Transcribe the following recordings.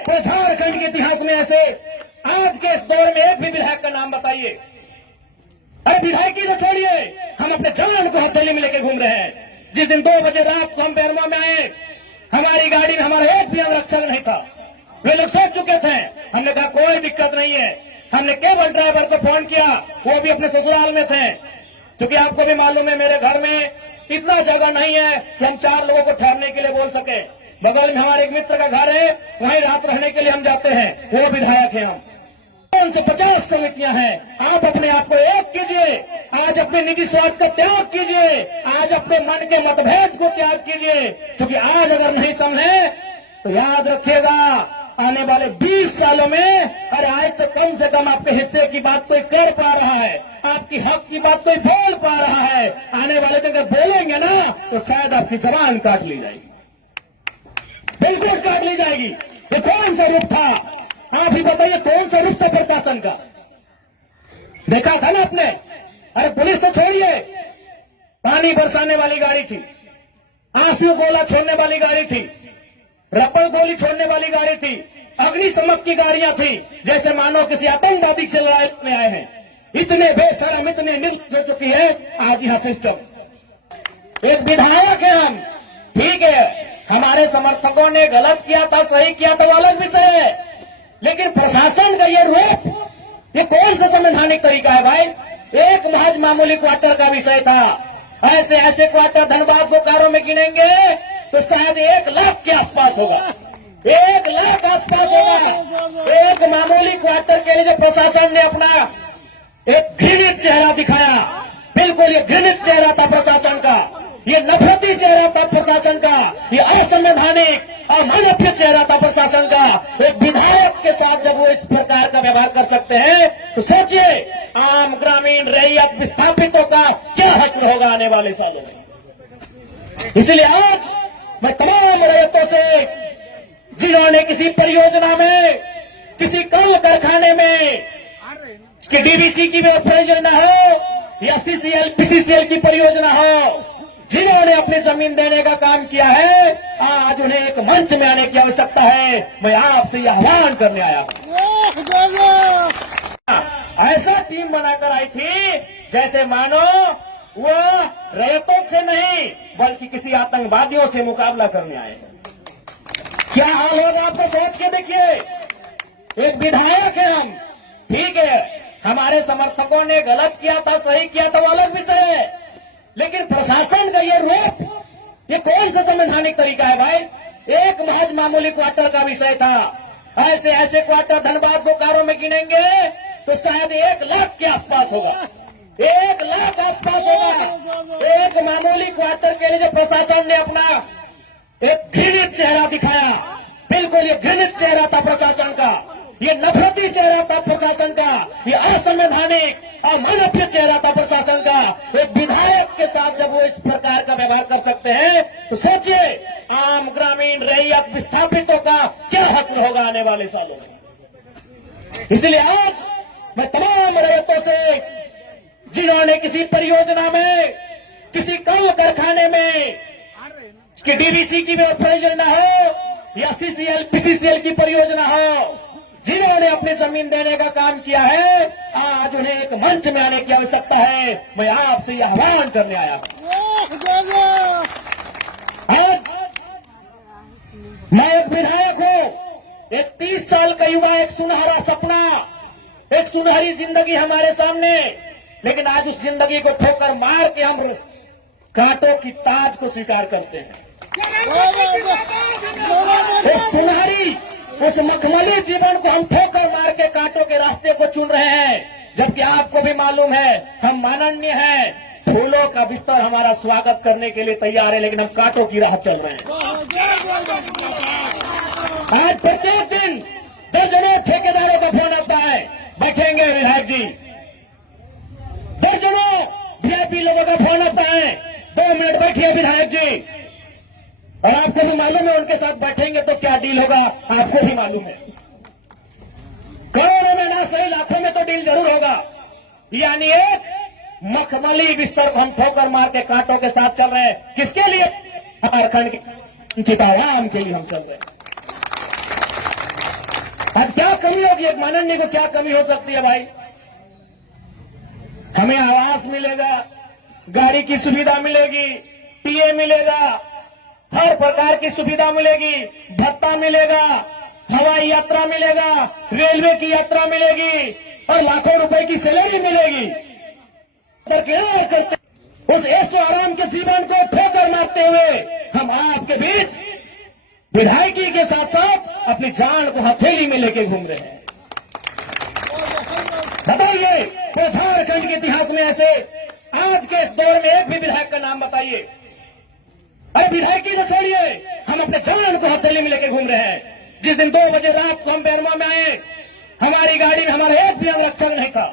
तो झारखंड के इतिहास में ऐसे आज के इस दौर में एक भी विधायक का नाम बताइए। अरे विधायक की तो छोड़िए, हम अपने जवान को हथेली में लेके घूम रहे हैं। जिस दिन 2 बजे रात को हम बेरवा में आए, हमारी गाड़ी में हमारा एक भी आरक्षण नहीं था। वे लोग सोच चुके थे। हमने कहा कोई दिक्कत नहीं है। हमने केवल ड्राइवर को फोन किया, वो भी अपने ससुराल में थे। क्योंकि आपको भी मालूम है मेरे घर में इतना जगह नहीं है कि हम 4 लोगों को ठहरने के लिए बोल सके। बगल में हमारे एक मित्र का घर है, वहीं रात रहने के लिए हम जाते हैं। वो विधायक है। हम 50 समितियां हैं। आप अपने आप को एक कीजिए। आज अपने निजी स्वार्थ का त्याग कीजिए। आज अपने मन के मतभेद को त्याग कीजिए। क्योंकि आज अगर नहीं समझे तो याद रखिएगा आने वाले 20 सालों में, और आज तो कम से कम आपके हिस्से की बात कोई कर पा रहा है, आपकी हक की बात कोई बोल पा रहा है। आने वाले दिन अगर बोलेंगे ना तो शायद आपकी जबान काट ली जाएगी, बिल्कुल काट ली जाएगी। ये कौन सा रूप था? आप ही बताइए, कौन सा रूप था प्रशासन का? देखा था ना आपने? अरे पुलिस तो छोड़िए, पानी बरसाने वाली गाड़ी थी, आंसू गोला छोड़ने वाली गाड़ी थी, रबर गोली छोड़ने वाली गाड़ी थी, अग्निशमक की गाड़ियां थी, जैसे मानो किसी आतंकवादी से लड़ाई में आए हैं। इतने बेशरम, इतने निर्लज हो चुकी है आज यह सिस्टम। एक विधायक है हम, ठीक है, हमारे समर्थकों ने गलत किया था, सही किया था, वो अलग विषय है। लेकिन प्रशासन का ये रूप, ये कौन सा संवैधानिक तरीका है भाई? एक महज मामूली क्वार्टर का विषय था। ऐसे ऐसे क्वार्टर धनबाद बोकारो में गिनेंगे तो शायद 1 लाख के आसपास होगा, 1 लाख आसपास होगा। एक मामूली क्वार्टर के लिए जो प्रशासन ने अपना एक घृणित चेहरा दिखाया, बिल्कुल ये घृणित चेहरा था प्रशासन का, ये नफरती चेहरा था प्रशासन का, ये असंवैधानिक अमानवीय चेहरा था प्रशासन का। एक विधायक के साथ जब वो इस प्रकार का व्यवहार कर सकते हैं तो सोचिए आम ग्रामीण रैयत विस्थापितों का क्या हश्र होगा आने वाले सालों में। इसलिए आज मैं तमाम रैयतों से, जिन्होंने किसी परियोजना में, किसी कल कारखाने में, कि डीवीसी की परियोजना हो या सीसीएल पीसीसीएल की परियोजना हो, जिन्होंने अपनी जमीन देने का काम किया है, आज उन्हें एक मंच में आने की आवश्यकता है। मैं आपसे यह आह्वान करने आया। ऐसा टीम बनाकर आई थी जैसे मानो वो रैयतों से नहीं बल्कि किसी आतंकवादियों से मुकाबला करने आए हैं। क्या हाल होगा आपको सोच के देखिए। एक विधायक है हम, ठीक है, हमारे समर्थकों ने गलत किया था, सही किया था, वो अलग विषय है। लेकिन प्रशासन का ये रूप, ये कौन सा संवैधानिक तरीका है भाई? एक महज मामूली क्वार्टर का विषय था। ऐसे ऐसे क्वार्टर धनबाद बोकारो में गिनेंगे तो शायद 1 लाख के आसपास होगा, 1 लाख आसपास होगा। एक मामूली क्वार्टर के लिए जो प्रशासन ने अपना एक घृणित चेहरा दिखाया, बिल्कुल ये घृणित चेहरा था प्रशासन का, ये नफरती चेहरा था प्रशासन का, ये असंवैधानिक अमानवीय चेहरा था प्रशासन का। एक विधायक के साथ जब वो इस प्रकार का व्यवहार कर सकते हैं तो सोचिए आम ग्रामीण रैयत विस्थापितों का क्या हश्र होगा आने वाले सालों में। इसलिए आज मैं तमाम रैयतों से, जिन्होंने किसी परियोजना में, किसी कल कारखाने में, कि डीवीसी की परियोजना हो या सीसीएल पीसीसीएल की परियोजना हो, जिन्होंने अपनी जमीन देने का काम किया है, आज उन्हें एक मंच में आने की आवश्यकता है। मैं आपसे यह आह्वान करने आया। आज मैं एक विधायक हूं, एक 30 साल का युवा, एक सुनहरा सपना, एक सुनहरी जिंदगी हमारे सामने, लेकिन आज उस जिंदगी को ठोकर मार के हम कांटों की ताज को स्वीकार करते हैं। उस सुनहरी, उस मखमली जीवन को हम ठोकर मार के कांटों के रास्ते को चुन रहे हैं। जबकि आपको भी मालूम है हम माननीय हैं, फूलों का बिस्तर हमारा स्वागत करने के लिए तैयार है, लेकिन हम कांटों की राह चल रहे हैं। आज प्रत्येक दिन दर्जनों ठेकेदारों का फोन आता है, बैठेंगे विधायक जी, दर्जनों वीआईपी लोगों का फोन आता है, 2 मिनट बैठिए विधायक जी। और आपको भी मालूम है उनके साथ बैठेंगे तो क्या डील होगा, आपको भी मालूम है। करोड़ों में ना सही लाखों में तो डील जरूर होगा। यानी एक मखमली बिस्तर को हम ठोकर मार के कांटों के साथ चल रहे हैं। किसके लिए? झारखंड के चितावाम के लिए हम चल रहे हैं। आज क्या कमी होगी, एक माननीय को क्या कमी हो सकती है भाई? हमें आवास मिलेगा, गाड़ी की सुविधा मिलेगी, टीए मिलेगा, हर प्रकार की सुविधा मिलेगी, भत्ता मिलेगा, हवाई यात्रा मिलेगा, रेलवे की यात्रा मिलेगी और लाखों रुपए की सैलरी मिलेगी। करते उस ऐशो आराम के जीवन को ठोकर मारते हुए हम आपके बीच विधायकी के साथ साथ अपनी जान को हथेली में लेके घूम रहे हैं। बताइए, तो झारखंड के इतिहास में ऐसे आज के इस दौर में एक भी विधायक का नाम बताइए। अरे विधायकी तो छोड़िए, हम अपने जान को हथेली में लेके घूम रहे हैं। जिस दिन 2 बजे रात को हम बेरमा में आए, हमारी गाड़ी में हमारा एक भी अंगरक्षक नहीं था।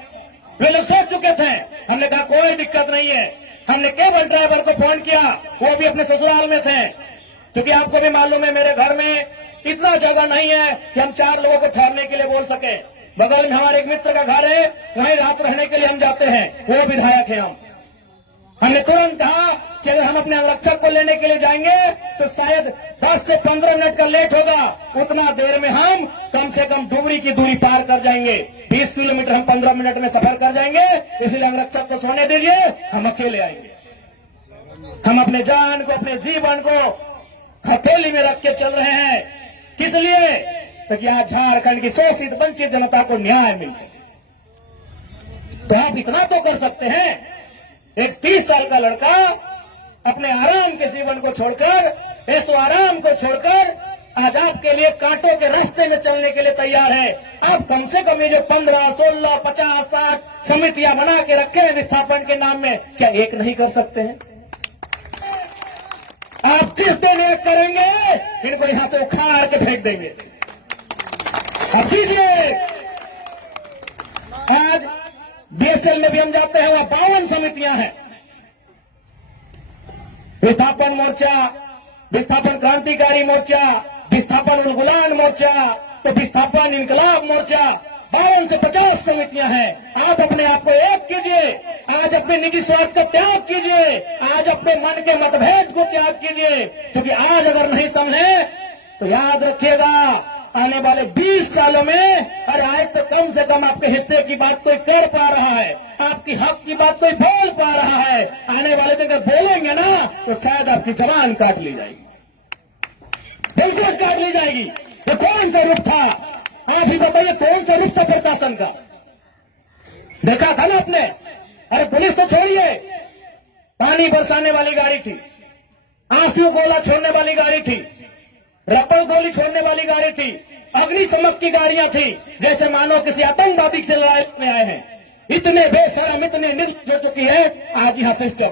वे लोग सोच चुके थे। हमने कहा कोई दिक्कत नहीं है। हमने केवल ड्राइवर को फोन किया, वो भी अपने ससुराल में थे, क्योंकि आपको भी मालूम है मेरे घर में इतना जगह नहीं है कि हम 4 लोगों को ठहरने के लिए बोल सके। बगल में हमारे एक मित्र का घर है, वहीं रात रहने के लिए हम जाते हैं, वो विधायक है। हमने तुरंत कहा कि अगर हम अपने अंगरक्षक को लेने के लिए जाएंगे तो शायद 10 से 15 मिनट का लेट होगा, उतना देर में हम कम से कम डुमरी की दूरी पार कर जाएंगे। 20 किलोमीटर हम 15 मिनट में सफर कर जाएंगे, इसलिए अंगरक्षक को सोने दीजिए, हम अकेले आएंगे। हम अपने जान को, अपने जीवन को हथेली में रख के चल रहे हैं। किस लिए? ताकि आज झारखंड की शोषित वंचित जनता को न्याय मिल सके। तो आप इतना तो कर सकते हैं, एक 30 साल का लड़का अपने आराम के जीवन को छोड़कर, ऐसो आराम को छोड़कर आज आपके लिए कांटों के रास्ते में चलने के लिए तैयार है। आप कम से कम ये जो 15, 16, 50, 60 समितियां बना के रखे हैं विस्थापन के नाम में, क्या एक नहीं कर सकते हैं? आप जिस दिन एक करेंगे, इनको यहां से उखाड़ के फेंक देंगे। अब कीजिए। आज बीएसएल में भी हम जाते हैं, वहां 52 समितियां हैं। विस्थापन मोर्चा, विस्थापन क्रांतिकारी मोर्चा, विस्थापन उलगुलान मोर्चा, तो विस्थापन इनकलाब मोर्चा, 52 से 50 समितियां हैं। आप अपने आप को एक कीजिए। आज अपने निजी स्वार्थ का त्याग कीजिए। आज अपने मन के मतभेद को त्याग कीजिए, क्योंकि आज अगर नहीं समझे तो याद रखिएगा आने वाले 20 सालों में, और आज तो कम से कम आपके हिस्से की बात कोई कर पा रहा है, आपकी हक की बात कोई बोल पा रहा है। आने वाले दिन अगर बोलेंगे ना तो शायद आपकी जबान काट ली जाएगी, बिल्कुल काट ली जाएगी। तो कौन सा रूप था? आप ही बताइए, कौन सा रूप था प्रशासन का? देखा था ना आपने? अरे पुलिस तो छोड़िए, पानी बरसाने वाली गाड़ी थी, आंसू गोला छोड़ने वाली गाड़ी थी, रबर गोली छोड़ने वाली गाड़ी थी, अग्निशमक की गाड़ियां थी, जैसे मानो किसी आतंकवादी से लड़ाई में आए हैं। इतने बेशरम, इतने निर्लज हो चुकी है आज यहां सिस्टम।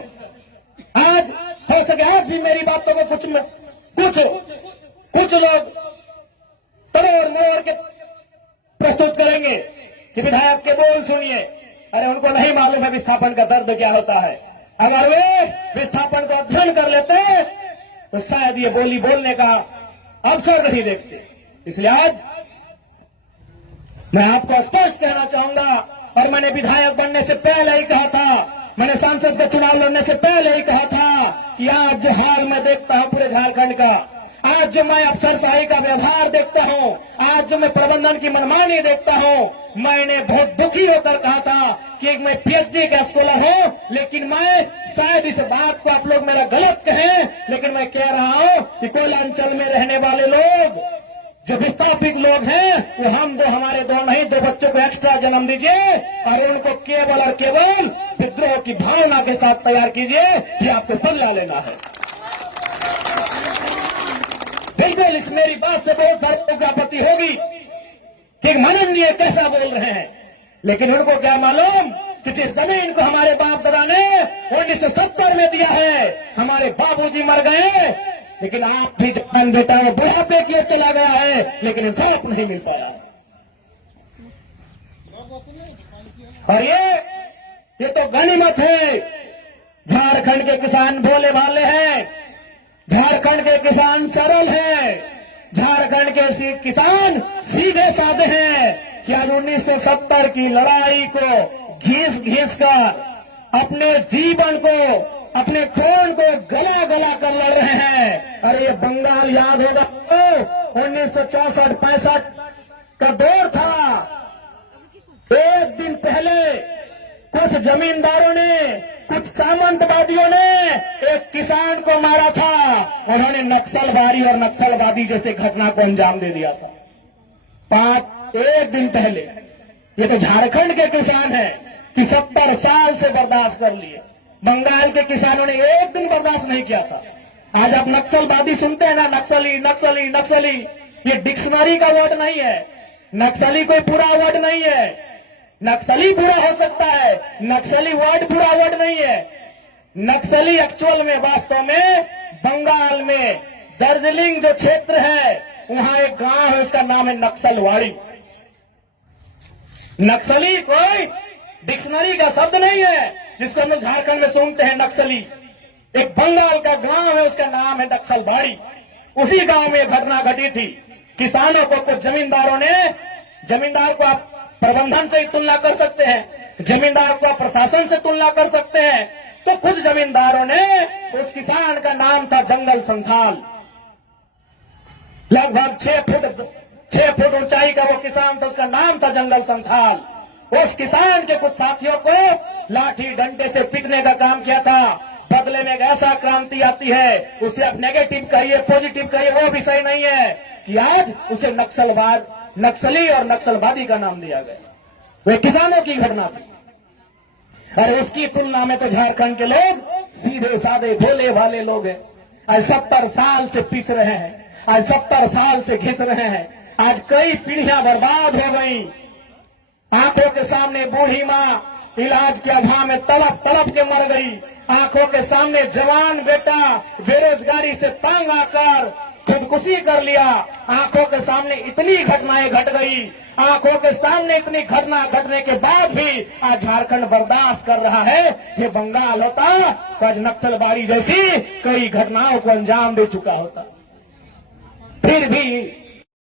आज हो सके आज भी मेरी बातों को कुछ लोग तोड़ मोड़ के प्रस्तुत करेंगे कि विधायक के बोल सुनिए। अरे उनको नहीं मालूम है विस्थापन का दर्द क्या होता है। अगर वे विस्थापन को अध्ययन कर लेते तो शायद ये बोली बोलने का अवसर नहीं देखते। इसलिए आज मैं आपको स्पष्ट कहना चाहूंगा, और मैंने विधायक बनने से पहले ही कहा था, मैंने सांसद का चुनाव लड़ने से पहले ही कहा था कि आज जो हाल मैं देखता हूं पूरे झारखंड का, आज जो मैं अफसरशाही का व्यवहार देखता हूं, आज जो मैं प्रबंधन की मनमानी देखता हूं, मैंने बहुत दुखी होकर कहा था कि मैं पीएचडी का स्कॉलर हूं, लेकिन मैं शायद इस बात को आप लोग मेरा गलत कहें, लेकिन मैं कह रहा हूं कि कोयलांचल में रहने वाले लोग जो विस्थापित लोग हैं, वो हम दो, हमारे दो नहीं, 2 बच्चों को एक्स्ट्रा जन्म दीजिए और उनको केवल और केवल विद्रोह की भावना के साथ तैयार कीजिए कि आपको बदला लेना है। बिल्कुल इस मेरी बात से बहुत सारे लोगों को आपत्ति होगी कि माननीय कैसा बोल रहे हैं, लेकिन उनको क्या मालूम कि जिस जमीन को हमारे बाप दादा ने 1970 में दिया है, हमारे बाबूजी मर गए, लेकिन आप भी जवान बेटा बुढ़ापे किए चला गया है, लेकिन इंसाफ नहीं मिल पाया। और ये तो गनीमत है। झारखंड के किसान भोले भाले हैं, झारखंड के किसान सरल हैं, झारखंड के किसान सीधे साधे हैं कि आज 1970 की लड़ाई को घिस कर अपने जीवन को, अपने खून को गला गला कर लड़ रहे हैं। अरे ये बंगाल याद होगा तो 1964-65 का दौर था। एक दिन पहले कुछ जमींदारों ने, कुछ सामंतवादियों ने एक किसान को मारा था। उन्होंने नक्सलवादी और नक्सलवादी जैसे घटना को अंजाम दे दिया था। एक दिन पहले। ये तो झारखंड के किसान हैं कि 70 साल से बर्दाश्त कर लिए। बंगाल के किसानों ने एक दिन बर्दाश्त नहीं किया था। आज आप नक्सलवादी सुनते हैं ना, नक्सली नक्सली नक्सली, ये डिक्शनरी का वर्ड नहीं है। नक्सली कोई पूरा वर्ड नहीं है। नक्सली बुरा हो सकता है, नक्सली वर्ड बुरा वर्ड नहीं है। नक्सली एक्चुअल में, वास्तव में बंगाल में दार्जिलिंग जो क्षेत्र है, वहां एक गांव है, उसका नाम है नक्सलवाड़ी। नक्सली कोई डिक्शनरी का शब्द नहीं है जिसको हम लोग झारखंड में सुनते हैं नक्सली। एक बंगाल का गांव है, उसका नाम है नक्सलवाड़ी। उसी गांव में घटना घटी थी। किसानों को कुछ जमींदारों ने, जमींदार को आप प्रबंधन से ही तुलना कर सकते हैं, जमींदार को आप प्रशासन से तुलना कर सकते हैं, तो कुछ जमींदारों ने, उस किसान का नाम था जंगल संथाल। लगभग 6 फुट ऊंचाई का वो किसान था, उसका नाम था जंगल संथाल। उस किसान के कुछ साथियों को लाठी डंडे से पीटने का काम किया था। बदले में एक ऐसा क्रांति आती है, उसे आप नेगेटिव कहिए, पॉजिटिव कहिए, वो विषय नहीं है कि आज उसे नक्सलवाद, नक्सली और नक्सलवादी का नाम दिया गया। वे किसानों की घटना थी। और उसकी तुलना में तो झारखंड के लोग सीधे साधे भोले भाले लोग हैं। आज 70 साल से पिस रहे हैं, आज 70 साल से घिस रहे हैं। आज कई पीढ़ियां बर्बाद हो गई। आंखों के सामने बूढ़ी माँ इलाज के अभाव में तड़प तड़प के मर गई। आंखों के सामने जवान बेटा बेरोजगारी से तंग आकर खुदकुशी कर लिया। आंखों के सामने इतनी घटनाएं घट गई। आंखों के सामने इतनी घटना घटने के बाद भी आज झारखंड बर्दाश्त कर रहा है। ये बंगाल होता तो आज नक्सलबाड़ी जैसी कई घटनाओं को अंजाम दे चुका होता। फिर भी